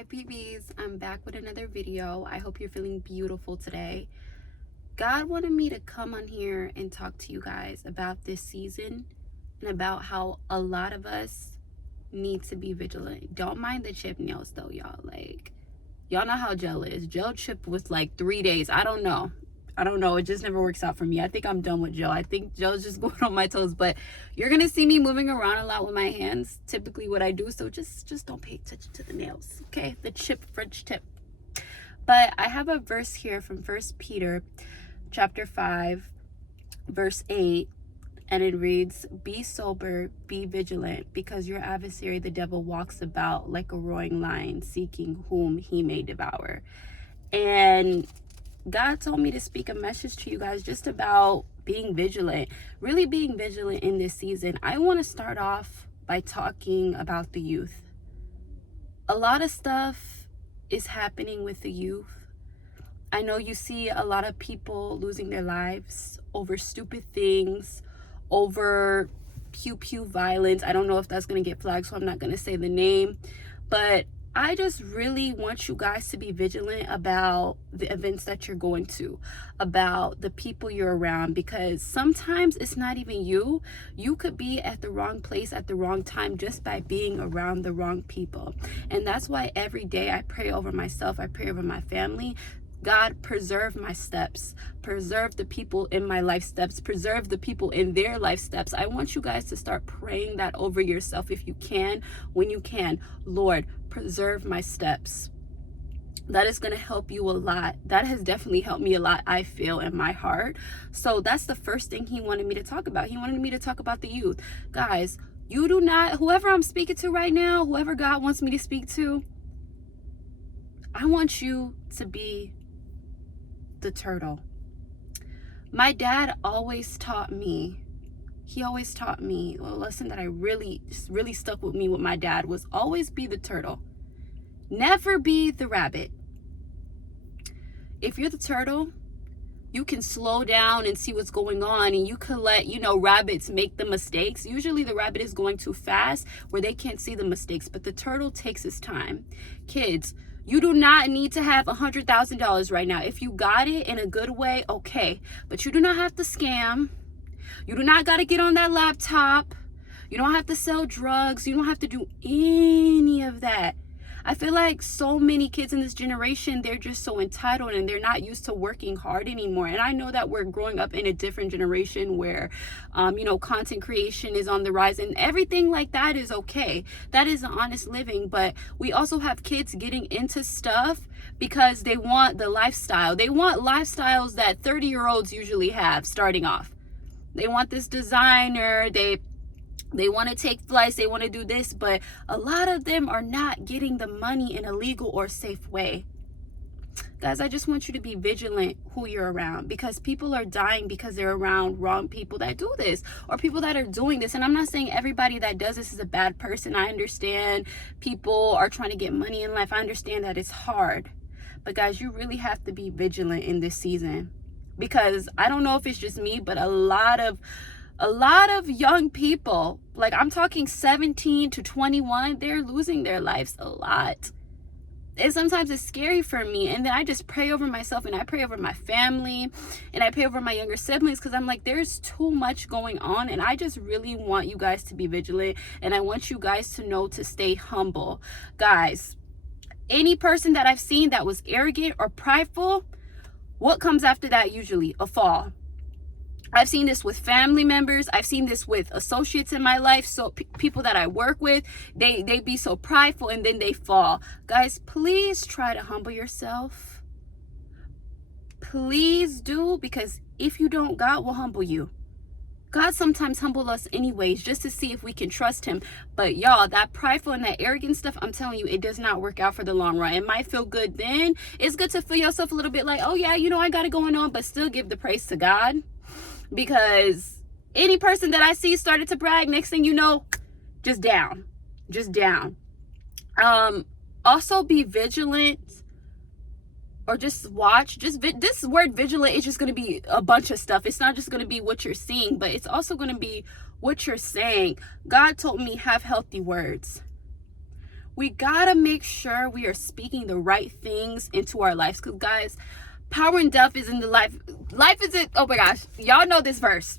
Hi Beauties, I'm back with another video. I hope you're feeling beautiful today. God wanted me to come on here and talk to you guys about this season and about how a lot of us need to be vigilant. Don't mind the chip nails though, y'all. Like, y'all know how gel is. Gel chip with like 3 days. I don't know. It just never works out for me. I think I'm done with gel. I think gel's just going on my toes. But you're gonna see me moving around a lot with my hands. Typically what I do. So just don't pay attention to the nails. Okay, the French tip. But I have a verse here from 1 Peter chapter 5, verse 8. And it reads, "Be sober, be vigilant, because your adversary, the devil, walks about like a roaring lion, seeking whom he may devour." And God told me to speak a message to you guys just about being vigilant, really being vigilant in this season. I want to start off by talking about the youth. A lot of stuff is happening with the youth. I know you see a lot of people losing their lives over stupid things, over pew violence. I don't know if that's going to get flagged, so I'm not going to say the name. But I just really want you guys to be vigilant about the events that you're going to, about the people you're around, because sometimes it's not even you. You could be at the wrong place at the wrong time just by being around the wrong people. And that's why every day I pray over myself, I pray over my family. God, preserve my steps, preserve the people in my life steps, preserve the people in their life steps. I want you guys to start praying that over yourself if you can, when you can. Lord, preserve my steps. That is going to help you a lot. That has definitely helped me a lot, I feel, in my heart. So that's the first thing he wanted me to talk about. He wanted me to talk about the youth. Guys, you do not, whoever I'm speaking to right now, whoever God wants me to speak to, I want you to be the turtle. My dad always taught me, a lesson that I really stuck with me with my dad was always be the turtle. Never be the rabbit. If you're the turtle, you can slow down and see what's going on, and you can let, rabbits make the mistakes. Usually the rabbit is going too fast where they can't see the mistakes, but the turtle takes its time. Kids, you do not need to have $100,000 right now. If you got it in a good way, okay. But you do not have to scam. You do not got to get on that laptop. You don't have to sell drugs. You don't have to do any of that. I feel like so many kids in this generation, they're just so entitled and they're not used to working hard anymore. And I know that we're growing up in a different generation where, content creation is on the rise and everything like that is okay. That is an honest living. But we also have kids getting into stuff because they want the lifestyle. They want lifestyles that 30-year-olds usually have starting off. They want this designer, they want to take flights, they want to do this, but a lot of them are not getting the money in a legal or safe way. Guys, I just want you to be vigilant who you're around, because people are dying because they're around wrong people that do this, or people that are doing this. And I'm not saying everybody that does this is a bad person. I understand people are trying to get money in life. I understand that it's hard. But guys, you really have to be vigilant in this season, because I don't know if it's just me, but a lot of young people, like I'm talking 17 to 21, they're losing their lives a lot. And sometimes it's scary for me. And then I just pray over myself, and I pray over my family, and I pray over my younger siblings, because I'm like, there's too much going on. And I just really want you guys to be vigilant. And I want you guys to know to stay humble. Guys, any person that I've seen that was arrogant or prideful, what comes after that? Usually a fall. I've seen this with family members. I've seen this with associates in my life. So people that I work with, they be so prideful and then they fall. Guys, please try to humble yourself. Please do, because if you don't, God will humble you. God sometimes humble us anyways, just to see if we can trust him. But y'all, that prideful and that arrogant stuff, I'm telling you, it does not work out for the long run. It might feel good then. It's good to feel yourself a little bit like, oh yeah, I got it going on, but still give the praise to God. Because any person that I see started to brag, next thing you know, just down. Also be vigilant, or just watch. This word vigilant is just going to be a bunch of stuff. It's not just going to be what you're seeing, but it's also going to be what you're saying. God told me have healthy words. We gotta make sure we are speaking the right things into our lives. Because guys, power and death is in the life. Life is in, oh my gosh, y'all know this verse.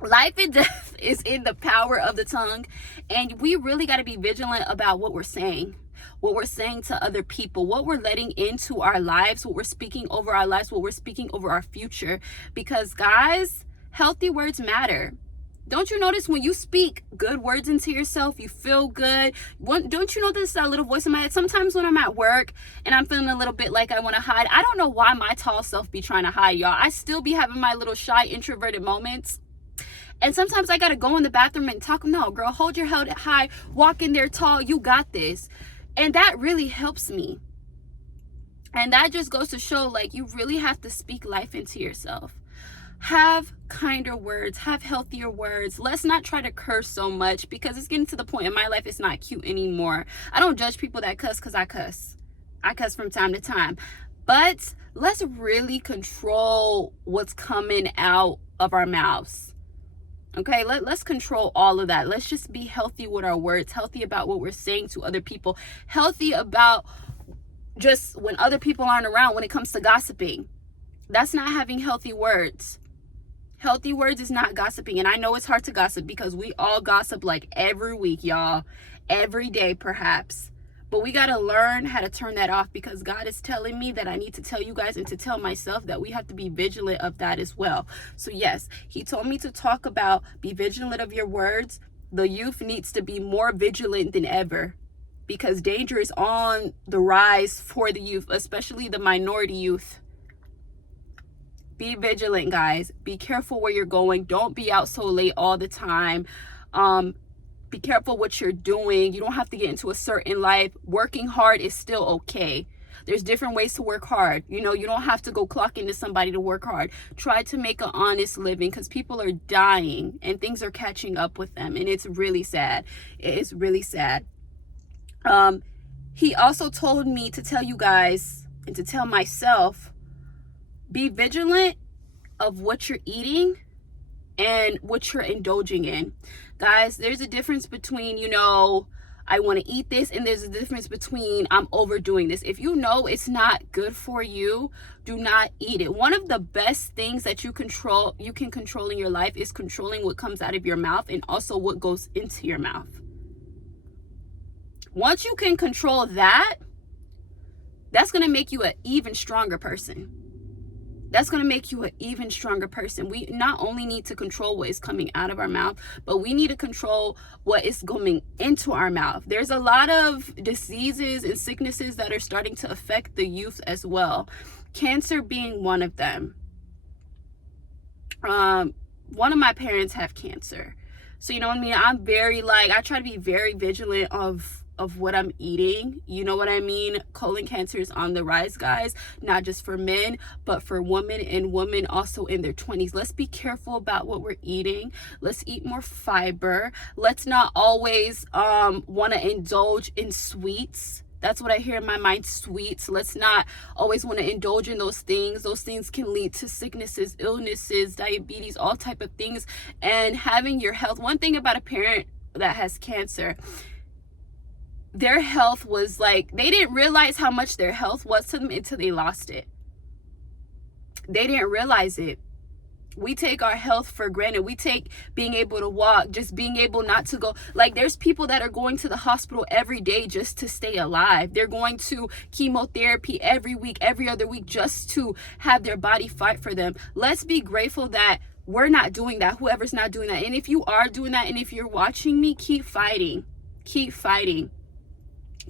Life and death is in the power of the tongue. And we really got to be vigilant about what we're saying to other people, what we're letting into our lives, what we're speaking over our lives, what we're speaking over our future. Because guys, healthy words matter. Don't you notice when you speak good words into yourself, you feel good? Don't you notice that little voice in my head? Sometimes when I'm at work and I'm feeling a little bit like I want to hide, I don't know why my tall self be trying to hide, y'all. I still be having my little shy, introverted moments. And sometimes I got to go in the bathroom and talk. No, girl, hold your head high. Walk in there tall. You got this. And that really helps me. And that just goes to show, like, you really have to speak life into yourself. Have kinder words. Have healthier words. Let's not try to curse so much, because it's getting to the point in my life it's not cute anymore. I don't judge people that cuss because I cuss. I cuss from time to time. But let's really control what's coming out of our mouths. Okay, let's control all of that. Let's just be healthy with our words, healthy about what we're saying to other people, healthy about just when other people aren't around when it comes to gossiping. That's not having healthy words. Healthy words is not gossiping. And I know it's hard to gossip because we all gossip like every week, y'all. Every day, perhaps. But we got to learn how to turn that off, because God is telling me that I need to tell you guys and to tell myself that we have to be vigilant of that as well. So yes, he told me to talk about be vigilant of your words. The youth needs to be more vigilant than ever, because danger is on the rise for the youth, especially the minority youth. Be vigilant, guys. Be careful where you're going. Don't be out so late all the time. Be careful what you're doing. You don't have to get into a certain life. Working hard is still okay. There's different ways to work hard. You know, you don't have to go clock into somebody to work hard. Try to make an honest living, because people are dying and things are catching up with them. And it's really sad. It is really sad. He also told me to tell you guys and to tell myself, be vigilant of what you're eating and what you're indulging in. Guys, there's a difference between, you know, I want to eat this, and there's a difference between I'm overdoing this. If you know it's not good for you, do not eat it. One of the best things that you can control in your life is controlling what comes out of your mouth and also what goes into your mouth. Once you can control that, that's going to make you an even stronger person. That's going to make you an even stronger person. We not only need to control what is coming out of our mouth, but we need to control what is going into our mouth. There's a lot of diseases and sicknesses that are starting to affect the youth as well. Cancer being one of them. One of my parents have cancer. So, you know what I mean? I try to be very vigilant of what I'm eating. You know what I mean? Colon cancer is on the rise, guys, not just for men, but for women, and women also in their 20s. Let's be careful about what we're eating. Let's eat more fiber. Let's not always want to indulge in sweets. That's what I hear in my mind, sweets. Let's not always want to indulge in those things. Those things can lead to sicknesses, illnesses, diabetes, all type of things. And having your health. One thing about a parent that has cancer, their health was like, they didn't realize how much their health was to them until they lost it. They didn't realize it. We take our health for granted. We take being able to walk, just being able not to go. Like, there's people that are going to the hospital every day just to stay alive. They're going to chemotherapy every week, every other week, just to have their body fight for them. Let's be grateful that we're not doing that. Whoever's not doing that. And if you are doing that, and if you're watching me, keep fighting. Keep fighting.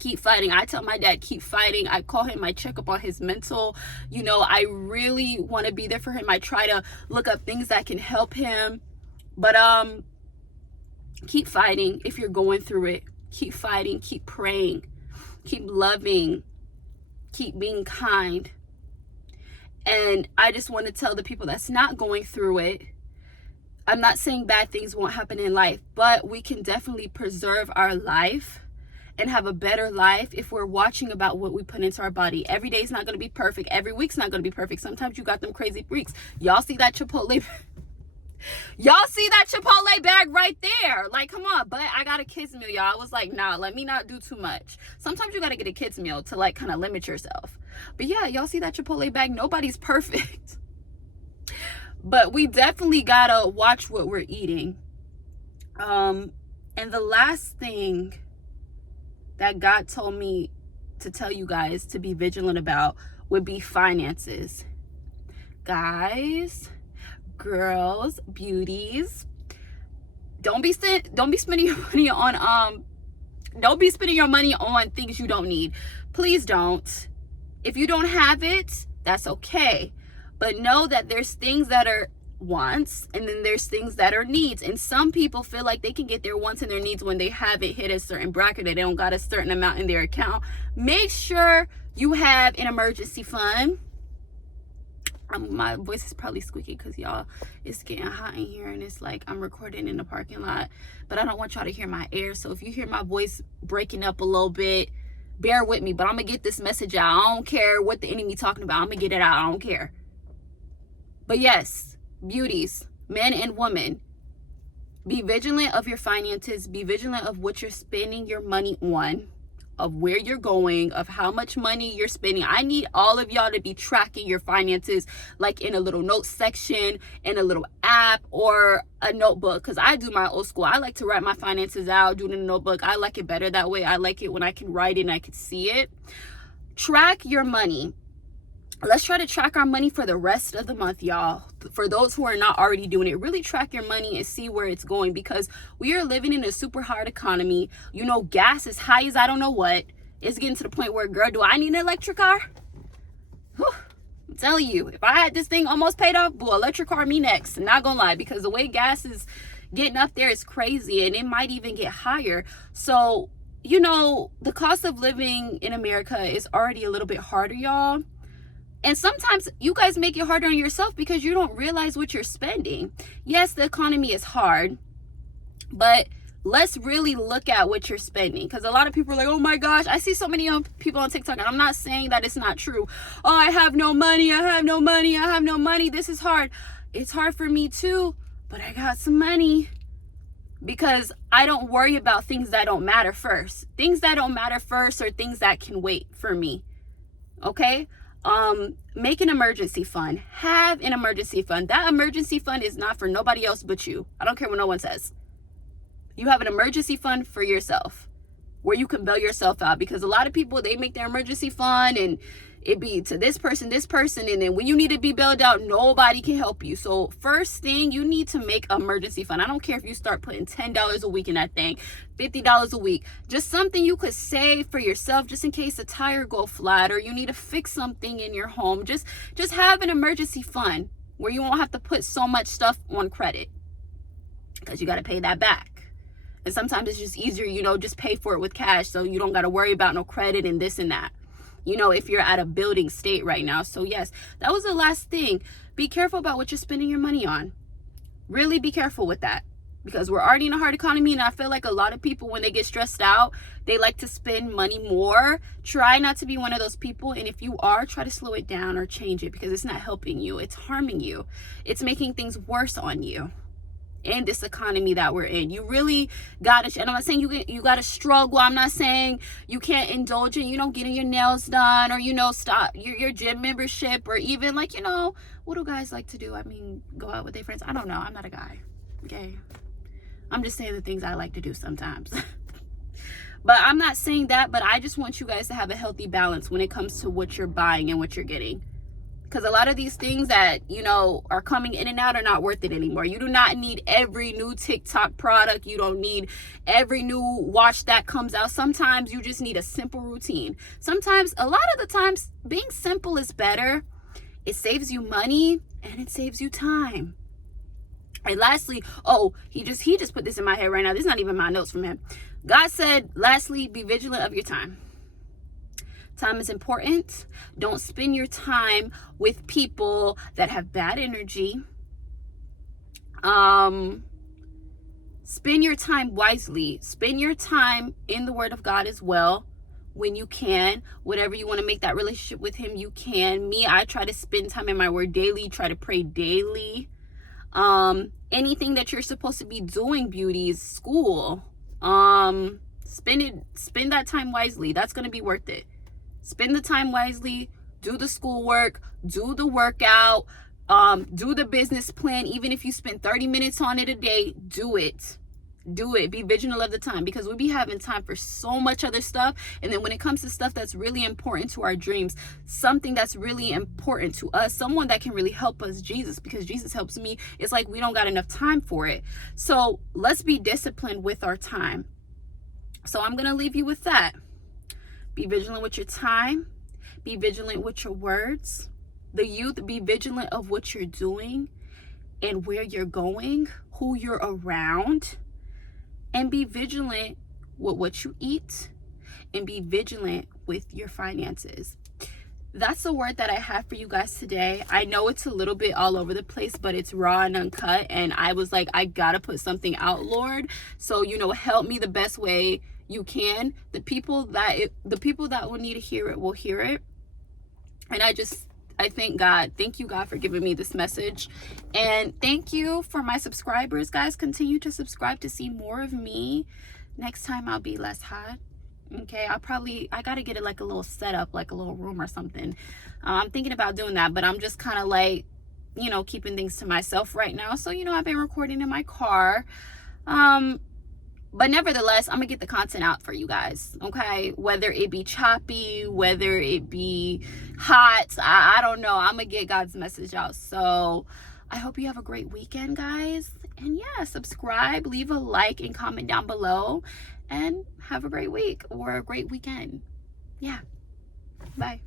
Keep fighting. I tell my dad, keep fighting. I call him, I check up on his mental. You know, I really want to be there for him. I try to look up things that can help him. But keep fighting if you're going through it. Keep fighting. Keep praying. Keep loving. Keep being kind. And I just want to tell the people that's not going through it, I'm not saying bad things won't happen in life, but we can definitely preserve our life and have a better life if we're watching about what we put into our body. Every day is not going to be perfect. Every week's not going to be perfect. Sometimes you got them crazy freaks. Y'all see that Chipotle Y'all see that Chipotle bag right there? Like, come on. But I got a kids meal, y'all. I was like, nah, let me not do too much. Sometimes you got to get a kids meal to like kind of limit yourself. But yeah, y'all see that Chipotle bag? Nobody's perfect. But we definitely got to watch what we're eating. And the last thing that God told me to tell you guys to be vigilant about would be finances. Guys, girls, beauties, don't be spending your money on don't be spending your money on things you don't need. Please don't. If you don't have it, that's okay. But know that there's things that are wants and then there's things that are needs. And some people feel like they can get their wants and their needs when they haven't hit a certain bracket, they don't got a certain amount in their account. Make sure you have an emergency fund. My voice is probably squeaky because y'all, it's getting hot in here and it's like I'm recording in the parking lot, but I don't want y'all to hear my air. So if you hear my voice breaking up a little bit, bear with me. But I'm gonna get this message out. I don't care what the enemy talking about. I'm gonna get it out. I don't care. But yes, beauties, men and women, be vigilant of your finances. Be vigilant of what you're spending your money on, of where you're going, of how much money you're spending. I need all of y'all to be tracking your finances, like in a little note section, in a little app or a notebook, because I do my old school. I like to write my finances out, do it in a notebook. I like it better that way. I like it when I can write it and I can see it. Track your money. Let's try to track our money for the rest of the month, y'all. For those who are not already doing it, really track your money and see where it's going, because we are living in a super hard economy. You know, gas is high as I don't know what. It's getting to the point where, girl, do I need an electric car? Whew. I'm telling you, if I had this thing almost paid off, boy, electric car me next. I'm not gonna lie, because the way gas is getting up there is crazy, and it might even get higher. So, you know, the cost of living in America is already a little bit harder, y'all. And sometimes you guys make it harder on yourself because you don't realize what you're spending. Yes, the economy is hard, but let's really look at what you're spending. Because a lot of people are like, oh my gosh, I see so many people on TikTok, and I'm not saying that it's not true. Oh, I have no money, I have no money, I have no money. This is hard. It's hard for me too, but I got some money. Because I don't worry about things that don't matter first. Things that don't matter first are things that can wait for me. Okay? Make an emergency fund. Have an emergency fund. That emergency fund is not for nobody else but you. I don't care what no one says. You have an emergency fund for yourself where you can bail yourself out, because a lot of people, they make their emergency fund and it be to this person, and then when you need to be bailed out, nobody can help you. So first thing, you need to make an emergency fund. I don't care if you start putting $10 a week in that thing, $50 a week, just something you could save for yourself, just in case a tire go flat or you need to fix something in your home. Just have an emergency fund where you won't have to put so much stuff on credit, because you got to pay that back. And sometimes it's just easier, you know, just pay for it with cash, so you don't got to worry about no credit and this and that, you know, if you're at a building state right now. So yes, that was the last thing. Be careful about what you're spending your money on. Really be careful with that, because we're already in a hard economy, and I feel like a lot of people, when they get stressed out, they like to spend money more. Try not to be one of those people, and if you are, try to slow it down or change it, because it's not helping you. It's harming you. It's making things worse on you in this economy that we're in. You really gotta, and I'm not saying you gotta struggle. I'm not saying you can't indulge in, you know, getting your nails done, or, you know, stop your gym membership, or even like, you know, what do guys like to do? I mean, go out with their friends. I don't know. I'm not a guy. Okay. I'm just saying the things I like to do sometimes. But I'm not saying that, but I just want you guys to have a healthy balance when it comes to what you're buying and what you're getting. Because a lot of these things that, you know, are coming in and out are not worth it anymore. You do not need every new TikTok product. You don't need every new watch that comes out. Sometimes you just need a simple routine. Sometimes, a lot of the times, being simple is better. It saves you money and it saves you time. And lastly, oh, he just put this in my head right now. This is not even my notes from him. God said, lastly, be vigilant of your time. Time is important. Don't spend your time with people that have bad energy. Spend your time wisely. Spend your time in the Word of God as well, when you can. Whatever you want to make that relationship with Him, you can. Me, I try to spend time in my Word daily, try to pray daily. Anything that you're supposed to be doing, beauties, school, spend that time wisely. That's going to be worth it. Spend the time wisely, do the schoolwork, do the workout, do the business plan. Even if you spend 30 minutes on it a day, do it. Do it. Be vigilant of the time, because we be having time for so much other stuff. And then when it comes to stuff that's really important to our dreams, something that's really important to us, someone that can really help us, Jesus, because Jesus helps me, it's like we don't got enough time for it. So let's be disciplined with our time. So I'm going to leave you with that. Be vigilant with your time. Be vigilant with your words. The youth, be vigilant of what you're doing and where you're going, who you're around. And be vigilant with what you eat, and be vigilant with your finances. That's the word that I have for you guys today. I know it's a little bit all over the place, but it's raw and uncut. And I was like, I gotta put something out, Lord. So, help me the best way you can. The people that will need to hear it will hear it. And I thank God. Thank you, God, for giving me this message. And thank you for my subscribers, guys. Continue to subscribe to see more of me. Next time I'll be less hot. Okay, I got to get it like a little setup, like a little room or something. I'm thinking about doing that, but I'm just kind of like, keeping things to myself right now. So, I've been recording in my car. But nevertheless, I'm going to get the content out for you guys, okay? Whether it be choppy, whether it be hot, I don't know. I'm going to get God's message out. So I hope you have a great weekend, guys. And yeah, subscribe, leave a like, and comment down below. And have a great week or a great weekend. Yeah. Bye.